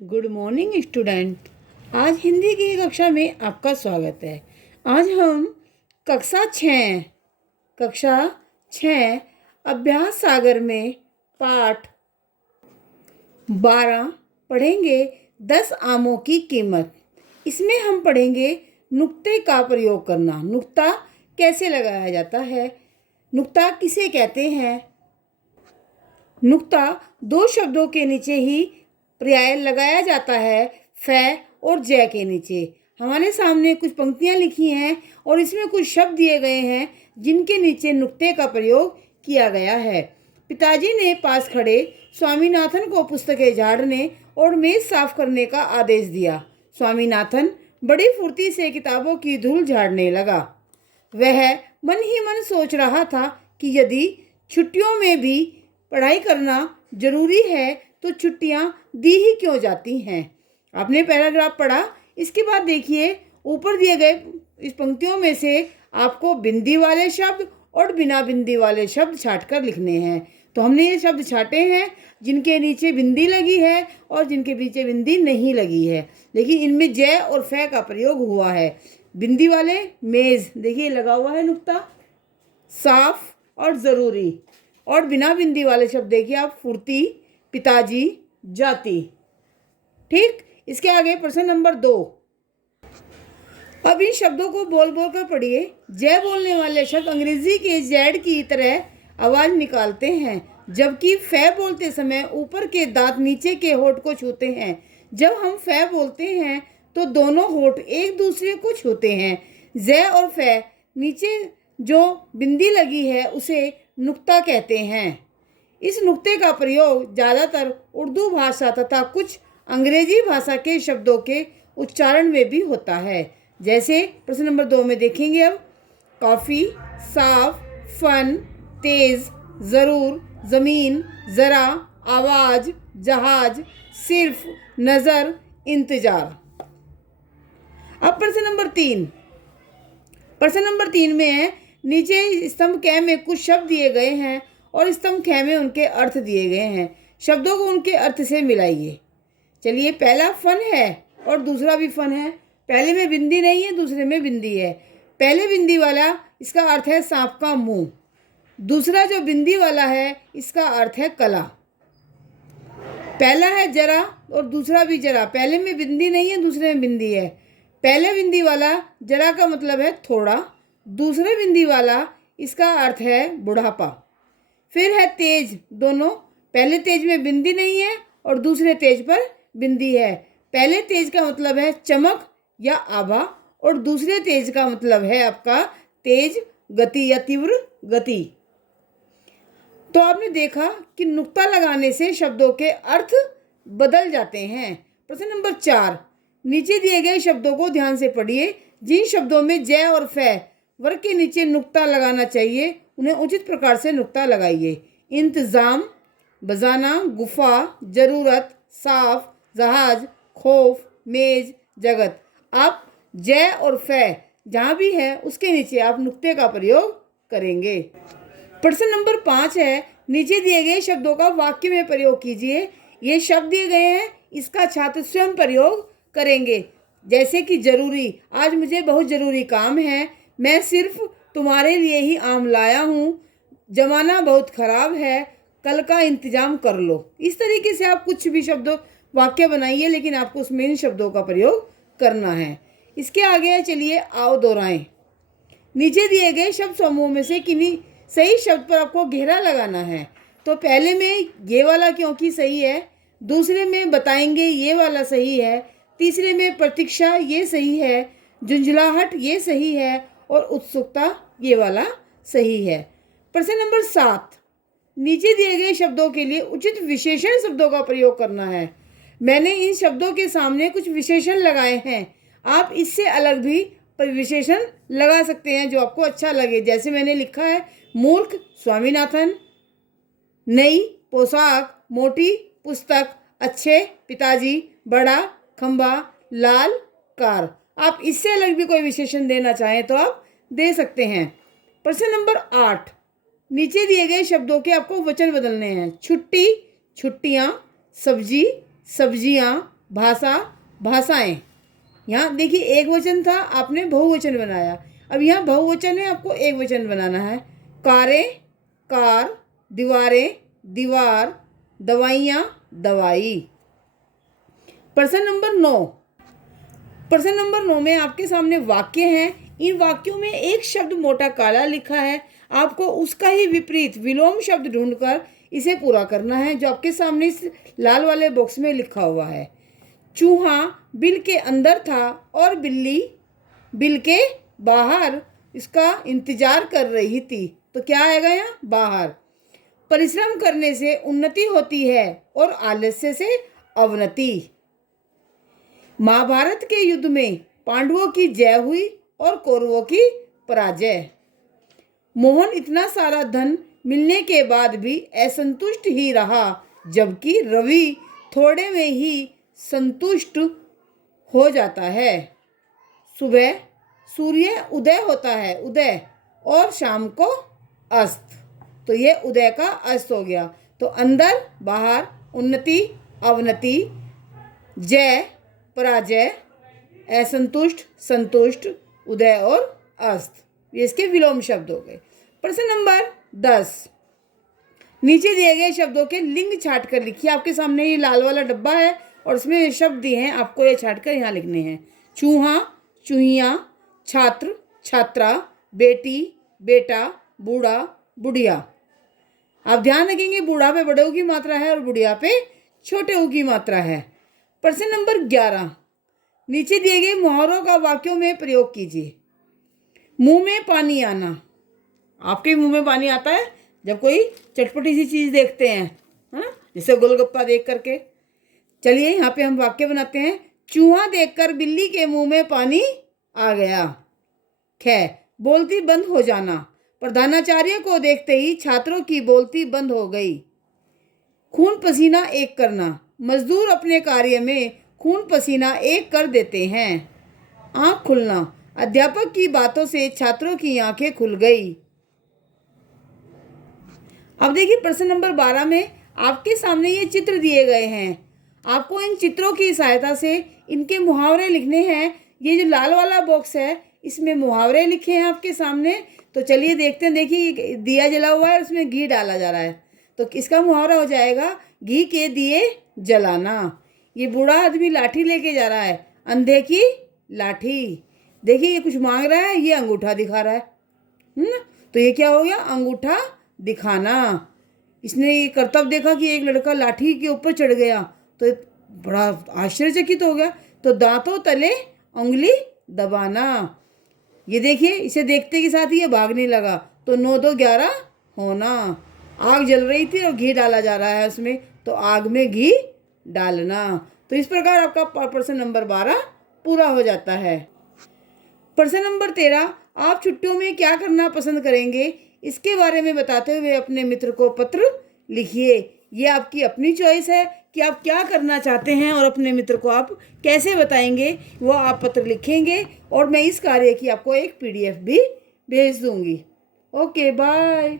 Good morning student. आज हिंदी की कक्षा में आपका स्वागत है। आज हम कक्षा 6 अभ्यास सागर में पाठ 12 पढ़ेंगे। 10 आमों की कीमत। इसमें हम पढ़ेंगे नुक्ते का प्रयोग करना। नुक्ता कैसे लगाया जाता है, नुक्ता किसे कहते हैं। नुक्ता दो शब्दों के नीचे ही पर्याय लगाया जाता है, फै और जय के नीचे। हमारे सामने कुछ पंक्तियां लिखी हैं और इसमें कुछ शब्द दिए गए हैं जिनके नीचे नुक्ते का प्रयोग किया गया है। पिताजी ने पास खड़े स्वामीनाथन को पुस्तकें झाड़ने और मेज साफ करने का आदेश दिया। स्वामीनाथन बड़ी फुर्ती से किताबों की धूल झाड़ने लगा। वह मन ही मन सोच रहा था कि यदि छुट्टियों में भी पढ़ाई करना जरूरी है तो छुट्टियां दी ही क्यों जाती हैं। आपने पैराग्राफ पढ़ा। इसके बाद देखिए ऊपर दिए गए इस पंक्तियों में से आपको बिंदी वाले शब्द और बिना बिंदी वाले शब्द छांटकर लिखने हैं। तो हमने ये शब्द छांटे हैं जिनके नीचे बिंदी लगी है और जिनके नीचे बिंदी नहीं लगी है, लेकिन इनमें जय और फै का प्रयोग हुआ है। बिंदी वाले मेज, देखिए लगा हुआ है नुक्ता, साफ और ज़रूरी। और बिना बिंदी वाले शब्द देखिए आप, फुर्ती, पिताजी, जाति। ठीक, इसके आगे प्रश्न नंबर 2। अब इन शब्दों को बोल बोल कर पढ़िए। जय बोलने वाले शब्द अंग्रेजी के जेड की तरह आवाज निकालते हैं, जबकि फै बोलते समय ऊपर के दांत नीचे के होंठ को छूते हैं। जब हम फै बोलते हैं तो दोनों होंठ एक दूसरे को छूते हैं। जय और फै नीचे जो बिंदी लगी है उसे नुक्ता कहते हैं। इस नुक्ते का प्रयोग ज़्यादातर उर्दू भाषा तथा कुछ अंग्रेजी भाषा के शब्दों के उच्चारण में भी होता है। जैसे प्रश्न नंबर 2 में देखेंगे अब, कॉफ़ी, साफ, फन, तेज़, ज़रूर, ज़मीन, ज़रा, आवाज़, जहाज, सिर्फ, नज़र, इंतज़ार। अब प्रश्न नंबर 3। प्रश्न नंबर 3 में है, नीचे स्तंभ क में कुछ शब्द दिए गए हैं और स्तंभ ख में उनके अर्थ दिए गए हैं। शब्दों को उनके अर्थ से मिलाइए। चलिए, पहला फन है और दूसरा भी फन है। पहले में बिंदी नहीं है, दूसरे में बिंदी है। पहले बिंदी वाला इसका अर्थ है सांप का मुंह। दूसरा जो बिंदी वाला है इसका अर्थ है कला। पहला है जरा और दूसरा भी जरा। पहले में बिंदी नहीं है, दूसरे में बिंदी है। पहले बिंदी वाला जरा का मतलब है थोड़ा, दूसरे बिंदी वाला इसका अर्थ है बुढ़ापा। फिर है तेज, दोनों। पहले तेज में बिंदी नहीं है और दूसरे तेज पर बिंदी है। पहले तेज का मतलब है चमक या आभा और दूसरे तेज का मतलब है आपका तेज गति या तीव्र गति। तो आपने देखा कि नुक्ता लगाने से शब्दों के अर्थ बदल जाते हैं। प्रश्न नंबर 4, नीचे दिए गए शब्दों को ध्यान से पढ़िए। जिन शब्दों में जय और फै वर्ग के नीचे नुक्ता लगाना चाहिए उन्हें उचित प्रकार से नुक्ता लगाइए। इंतज़ाम, बजाना, गुफा, ज़रूरत, साफ, जहाज, खौफ, मेज, जगत। आप जय और फै जहाँ भी है उसके नीचे आप नुक्ते का प्रयोग करेंगे। प्रश्न नंबर 5 है, नीचे दिए गए शब्दों का वाक्य में प्रयोग कीजिए। ये शब्द दिए गए हैं, इसका छात्र स्वयं प्रयोग करेंगे। जैसे कि जरूरी, आज मुझे बहुत ज़रूरी काम है। मैं सिर्फ तुम्हारे लिए ही आम लाया हूँ। जमाना बहुत ख़राब है, कल का इंतज़ाम कर लो। इस तरीके से आप कुछ भी शब्द वाक्य बनाइए, लेकिन आपको उसमें इन शब्दों का प्रयोग करना है। इसके आगे चलिए आओ दोहराएं। नीचे दिए गए शब्द समूह में से किन्हीं सही शब्द पर आपको घेरा लगाना है। तो पहले में ये वाला क्योंकि सही है, दूसरे में बताएंगे ये वाला सही है, तीसरे में प्रतीक्षा ये सही है, झुंझलाहट ये सही है और उत्सुकता ये वाला सही है। प्रश्न नंबर 7, नीचे दिए गए शब्दों के लिए उचित विशेषण शब्दों का प्रयोग करना है। मैंने इन शब्दों के सामने कुछ विशेषण लगाए हैं। आप इससे अलग भी विशेषण लगा सकते हैं जो आपको अच्छा लगे। जैसे मैंने लिखा है, मूर्ख स्वामीनाथन, नई पोशाक, मोटी पुस्तक, अच्छे पिताजी, बड़ा खंबा, लाल कार। आप इससे अलग भी कोई विशेषण देना चाहें तो आप दे सकते हैं। प्रश्न नंबर 8, नीचे दिए गए शब्दों के आपको वचन बदलने हैं। छुट्टी, छुट्टियाँ, सब्जी, सब्जियाँ, भाषा, भाषाएं। यहाँ देखिए एक वचन था, आपने बहुवचन बनाया। अब यहाँ बहुवचन है, आपको एक वचन बनाना है। कारें, कार, दीवारें, दीवार, दवाइयाँ, दवाई। प्रश्न नंबर 9। प्रश्न नंबर 9 में आपके सामने वाक्य हैं। इन वाक्यों में एक शब्द मोटा काला लिखा है, आपको उसका ही विपरीत विलोम शब्द ढूंढकर इसे पूरा करना है, जो आपके सामने इस लाल वाले बॉक्स में लिखा हुआ है। चूहा बिल के अंदर था और बिल्ली बिल के बाहर इसका इंतजार कर रही थी। तो क्या आएगा यहाँ? बाहर। परिश्रम करने से उन्नति होती है और आलस्य से अवनति। महाभारत के युद्ध में पांडवों की जय हुई और कौरवों की पराजय। मोहन इतना सारा धन मिलने के बाद भी असंतुष्ट ही रहा, जबकि रवि थोड़े में ही संतुष्ट हो जाता है। सुबह सूर्य उदय होता है, उदय, और शाम को अस्त। तो ये उदय का अस्त हो गया। तो अंदर, बाहर, उन्नति, अवनति, जय, पराजय, असंतुष्ट, संतुष्ट, उदय और अस्त, ये इसके विलोम शब्द हो गए। प्रश्न नंबर 10। नीचे दिए गए शब्दों के लिंग छाट कर लिखिए। आपके सामने ये लाल वाला डब्बा है और इसमें शब्द दिए हैं, आपको ये छाट कर यहाँ लिखने हैं। चूहा, चूहिया, छात्र, छात्रा, बेटी, बेटा, बूढ़ा, बुढ़िया। आप ध्यान रखेंगे, बूढ़ा पे बड़े ऊ की मात्रा है और बुढ़िया पे छोटे ऊ की मात्रा है। प्रश्न नंबर 11। नीचे दिए गए मुहावरों का वाक्यों में प्रयोग कीजिए। मुंह में पानी आना। आपके मुंह में पानी आता है जब कोई चटपटी सी चीज़ देखते हैं, है ना, जैसे गोलगप्पा देख करके। चलिए यहाँ पे हम वाक्य बनाते हैं। चूहा देखकर बिल्ली के मुंह में पानी आ गया। ख, बोलती बंद हो जाना। प्रधानाचार्य को देखते ही छात्रों की बोलती बंद हो गई। खून पसीना एक करना। मजदूर अपने कार्य में खून पसीना एक कर देते हैं। आँख खुलना। अध्यापक की बातों से छात्रों की आंखें खुल गई। अब देखिए प्रश्न नंबर 12 में आपके सामने ये चित्र दिए गए हैं। आपको इन चित्रों की सहायता से इनके मुहावरे लिखने हैं। ये जो लाल वाला बॉक्स है इसमें मुहावरे लिखे हैं आपके सामने। तो चलिए देखते हैं। देखिए दिया जला हुआ है, उसमें घी डाला जा रहा है, तो इसका मुहावरा हो जाएगा घी के दिए जलाना। ये बूढ़ा आदमी लाठी लेके जा रहा है, अंधे की लाठी। देखिए ये कुछ मांग रहा है, ये अंगूठा दिखा रहा है ना। तो ये क्या हो गया? अंगूठा दिखाना। इसने ये कर्तव्य देखा कि एक लड़का लाठी के ऊपर चढ़ गया, तो बड़ा आश्चर्यचकित हो गया। तो दांतों तले उंगली दबाना। ये देखिए, इसे देखते के साथ ही ये भागने लगा। तो 9 2 11 होना। आग जल रही थी और घी डाला जा रहा है उसमें, तो आग में घी डालना। तो इस प्रकार आपका प्रश्न नंबर 12 पूरा हो जाता है। प्रश्न नंबर 13। आप छुट्टियों में क्या करना पसंद करेंगे, इसके बारे में बताते हुए अपने मित्र को पत्र लिखिए। ये आपकी अपनी चॉइस है कि आप क्या करना चाहते हैं और अपने मित्र को आप कैसे बताएंगे, वो आप पत्र लिखेंगे और मैं इस कार्य की आपको एक PDF भी भेज दूंगी। Okay, bye.